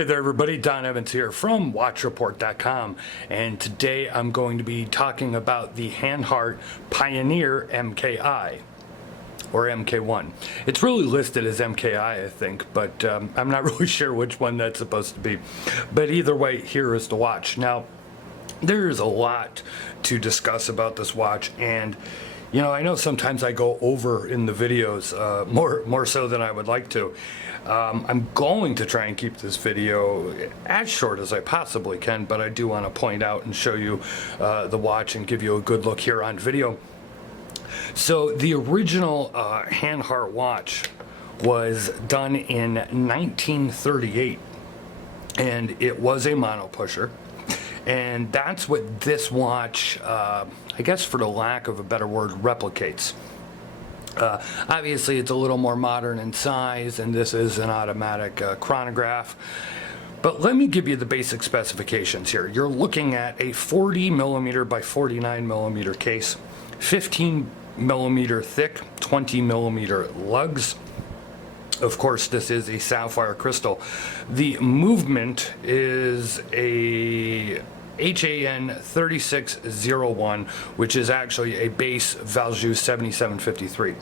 Hey there everybody, Don Evans here from WatchReport.com, and today I'm going to be talking about the Hanhart Pioneer MK I, or MK1. It's really listed as MKI, I think, but I'm not really sure which one that's supposed to be. But either way, here is the watch. Now, there is a lot to discuss about this watch, and you know, I know sometimes I go over in the videos more so than I would like to. I'm going to try and keep this video as short as I possibly can, but I do want to point out and show you the watch and give you a good look here on video. So the original Hanhart watch was done in 1938, and it was a monopusher. And that's what this watch, I guess for the lack of a better word, replicates. Obviously it's a little more modern in size, and this is an automatic chronograph. But let me give you the basic specifications here. You're looking at a 40 millimeter by 49 millimeter case, 15 millimeter thick, 20 millimeter lugs. Of course, this is a sapphire crystal. The movement is a HAN 3601, which is actually a base Valjoux 7753.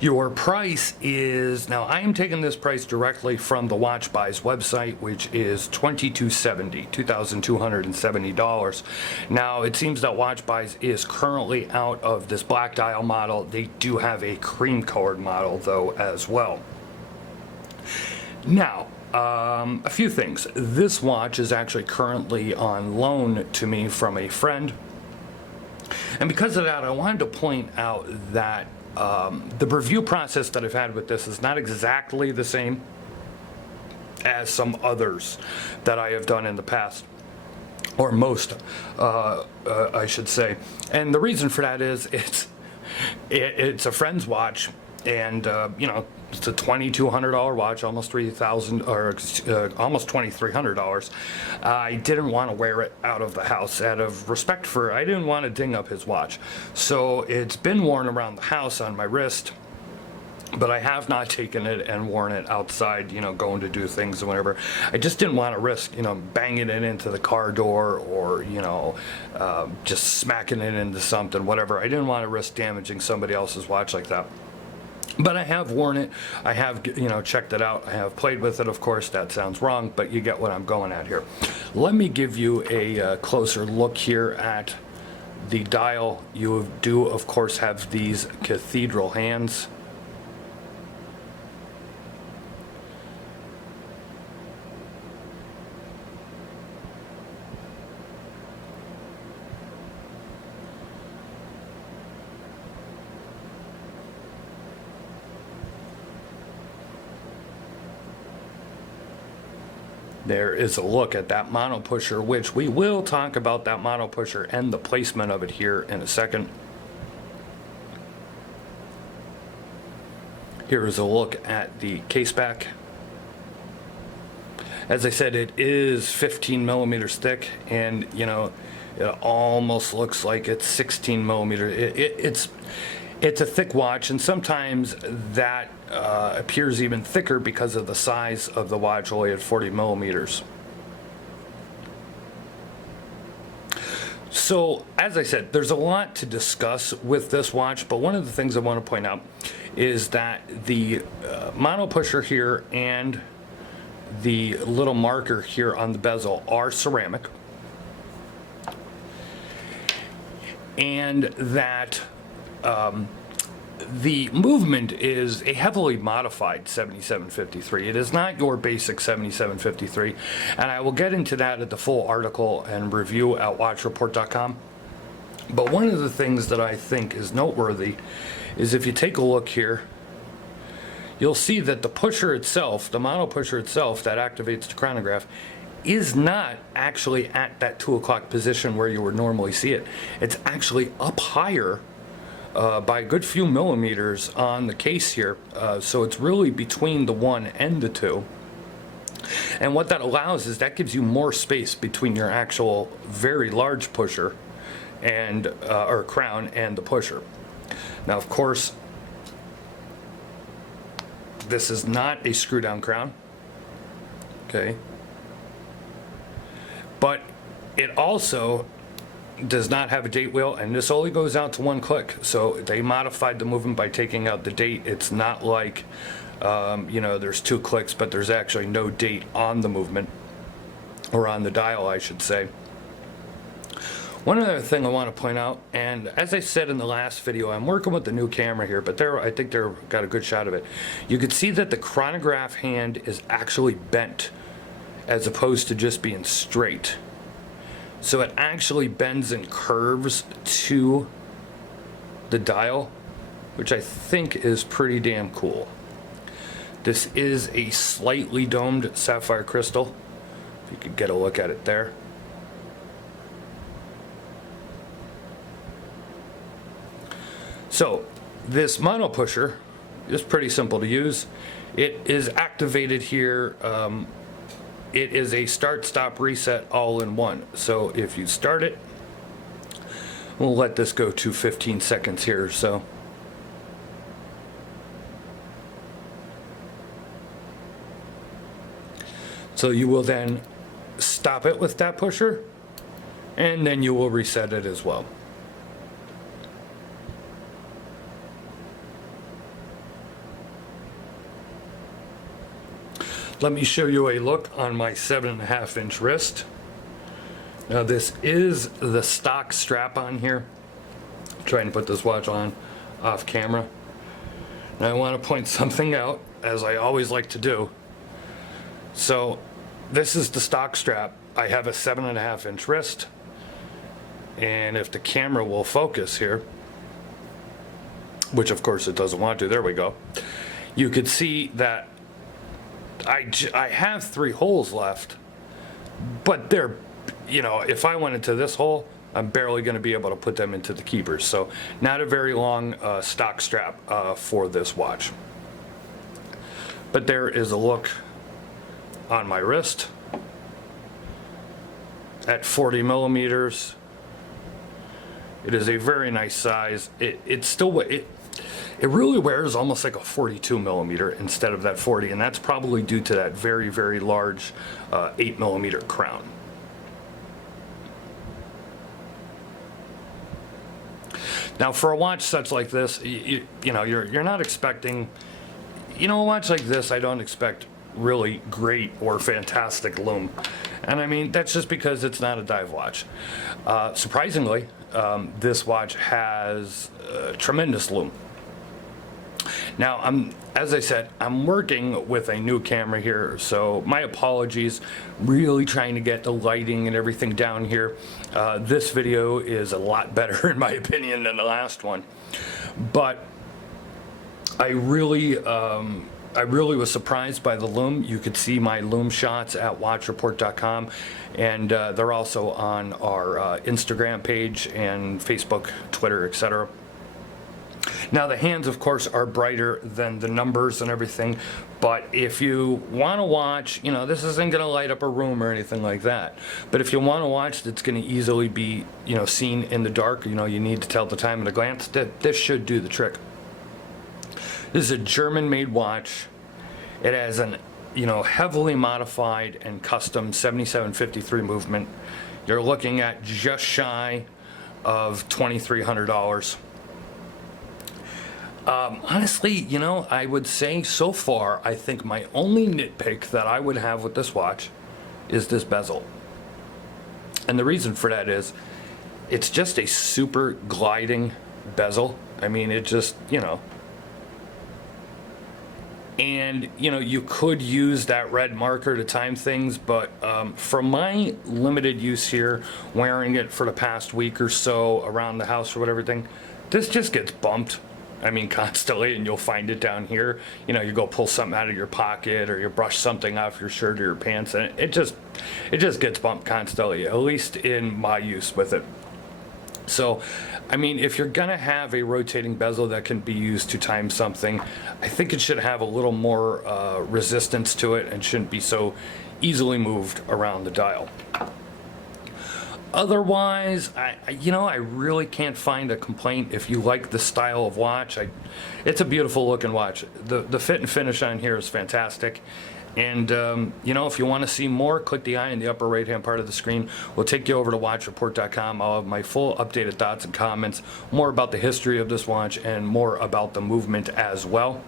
Your price is, now I am taking this price directly from the Watch Buys website, which is $2,270. Now it seems that Watch Buys is currently out of this black dial model. They do have a cream colored model though as well. Now, a few things. This watch is actually currently on loan to me from a friend. And because of that, I wanted to point out that the review process that I've had with this is not exactly the same as some others that I have done in the past, or most, I should say. And the reason for that is it's a friend's watch, and you know, it's a $2,200 watch, almost $3,000, or almost $2,300. I didn't want to wear it out of the house out of respect for, I didn't want to ding up his watch. So it's been worn around the house on my wrist, but I have not taken it and worn it outside, you know, going to do things or whatever. I just didn't want to risk, you know, banging it into the car door, or, you know, just smacking it into something, whatever. I didn't want to risk damaging somebody else's watch like that. But I have worn it, I have, you know, checked it out, I have played with it. Of course, that sounds wrong, but you get what I'm going at here. Let me give you a closer look here at the dial. You do, of course, have these cathedral hands. There is a look at that monopusher, which we will talk about that monopusher and the placement of it here in a second. Here is a look at the case back. As I said, it is 15 millimeters thick, and you know, it almost looks like it's 16 millimeters. It's a thick watch, and sometimes that appears even thicker because of the size of the watch, only at 40 millimeters. So, as I said, there's a lot to discuss with this watch, but one of the things I want to point out is that the monopusher here and the little marker here on the bezel are ceramic, and that the movement is a heavily modified 7753. It is not your basic 7753, and I will get into that at the full article and review at WatchReport.com. But one of the things that I think is noteworthy is if you take a look here, you'll see that the pusher itself, the monopusher itself that activates the chronograph, is not actually at that 2 o'clock position where you would normally see it. It's actually up higher by a good few millimeters on the case here, so it's really between the 1 and the 2. And what that allows is that gives you more space between your actual very large pusher and or crown and the pusher. Now, of course, this is not a screw down crown. Okay. But it also does not have a date wheel, and this only goes out to one click. So they modified the movement by taking out the date. It's not like, you know, there's 2 clicks, but there's actually no date on the movement, or on the dial, I should say. One other thing I want to point out, and as I said in the last video, I'm working with the new camera here, but I think they're got a good shot of it. You can see that the chronograph hand is actually bent, as opposed to just being straight. So it actually bends and curves to the dial, which I think is pretty damn cool. This is a slightly domed sapphire crystal. If you could get a look at it there. So this Monopusher is pretty simple to use. It is activated here. It is a start, stop, reset all in one. So if you start it, we'll let this go to 15 seconds here or so. So you will then stop it with that pusher, and then you will reset it as well. Let me show you a look on my 7.5-inch wrist. Now this is the stock strap on here. I'm trying to put this watch on off camera. Now I want to point something out, as I always like to do. So this is the stock strap. I have a 7.5-inch wrist, and if the camera will focus here, which of course it doesn't want to, there we go, you could see that I have 3 holes left, but they're, you know, if I went into this hole, I'm barely going to be able to put them into the keepers. So not a very long stock strap for this watch. But there is a look on my wrist at 40 millimeters. It is a very nice size. It really wears almost like a 42 millimeter instead of that 40, and that's probably due to that very, very large 8 millimeter crown. Now for a watch such like this, you know, you're not expecting, you know, a watch like this, I don't expect really great or fantastic lume. And I mean, that's just because it's not a dive watch. Surprisingly, this watch has tremendous lume. Now, as I said, I'm working with a new camera here, so my apologies, really trying to get the lighting and everything down here. This video is a lot better, in my opinion, than the last one. But I really was surprised by the lume. You could see my lume shots at watchreport.com, and they're also on our Instagram page and Facebook, Twitter, etc. Now the hands, of course, are brighter than the numbers and everything, but if you want to watch, you know, this isn't going to light up a room or anything like that, but if you want to watch that's going to easily be, you know, seen in the dark, you know, you need to tell the time at a glance, this should do the trick. This is a German-made watch. It has an, you know, heavily modified and custom 7753 movement. You're looking at just shy of $2,300. Honestly, you know, I would say so far, I think my only nitpick that I would have with this watch is this bezel. And the reason for that is, it's just a super gliding bezel. I mean, it just, you know. And, you know, you could use that red marker to time things, but from my limited use here, wearing it for the past week or so around the house or whatever thing, this just gets bumped. I mean, constantly, and you'll find it down here. You know, you go pull something out of your pocket, or you brush something off your shirt or your pants, and it just gets bumped constantly, at least in my use with it. So, I mean, if you're gonna have a rotating bezel that can be used to time something, I think it should have a little more resistance to it and shouldn't be so easily moved around the dial. Otherwise, you know, I really can't find a complaint. If you like the style of watch, it's a beautiful looking watch. The fit and finish on here is fantastic. And, if you want to see more, click the eye in the upper right-hand part of the screen. We'll take you over to watchreport.com. I'll have my full updated thoughts and comments, more about the history of this watch, and more about the movement as well.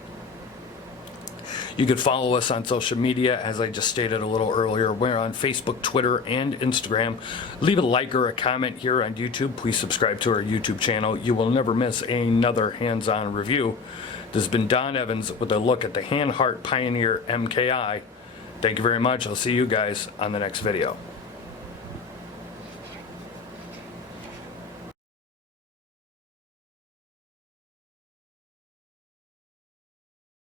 You can follow us on social media, as I just stated a little earlier. We're on Facebook, Twitter, and Instagram. Leave a like or a comment here on YouTube. Please subscribe to our YouTube channel. You will never miss another hands-on review. This has been Don Evans with a look at the Hanhart Pioneer MK I. Thank you very much. I'll see you guys on the next video.